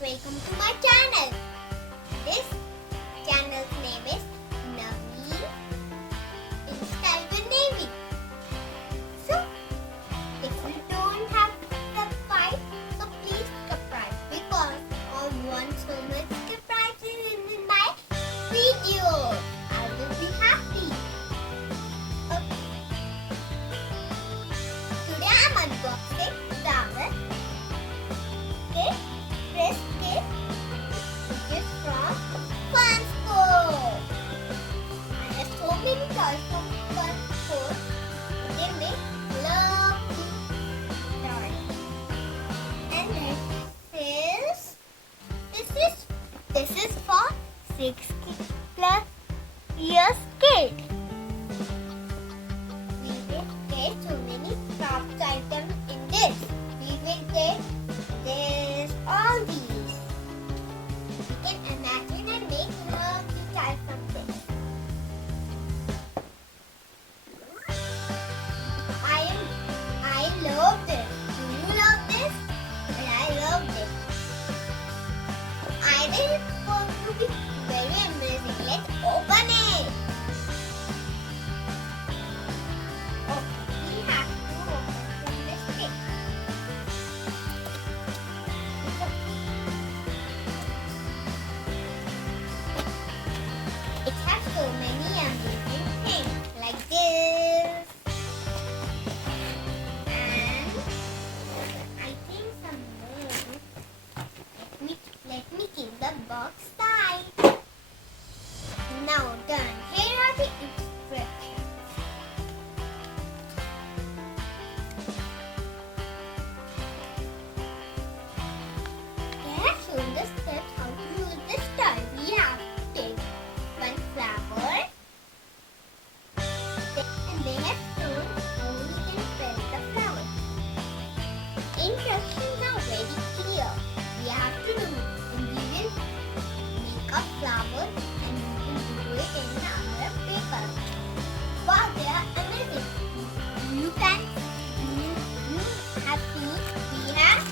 welcome to my channel. This channel's name is Naveen Inscriber Navy. So, if you don't have subscribed, so please subscribe because I want so much surprises in my video. I will be happy. Okay. Today I'm unboxing flower. This dress kit is from Fansco. I have so many toys from Fansco. They make lovely toys. And this is for 6+ years kid. We will get so many craft items in this. We will get all these. We can imagine and make lovely toys from this. I love this. Do you love this? But I love this. I think it's going to be very amazing. Let's open it. Okay, we have to open from this stick. It has so many amazing things like this. And I think some more. Let me keep the box tight. Now done. Here are the instructions. They have shown the steps how to use this toy. We have to take one flower and they have shown how we can press the flower. Instructions are very clear. We have to do it and we will make a flower and you can do it in another paper. Wow, they are amazing. You have seen we have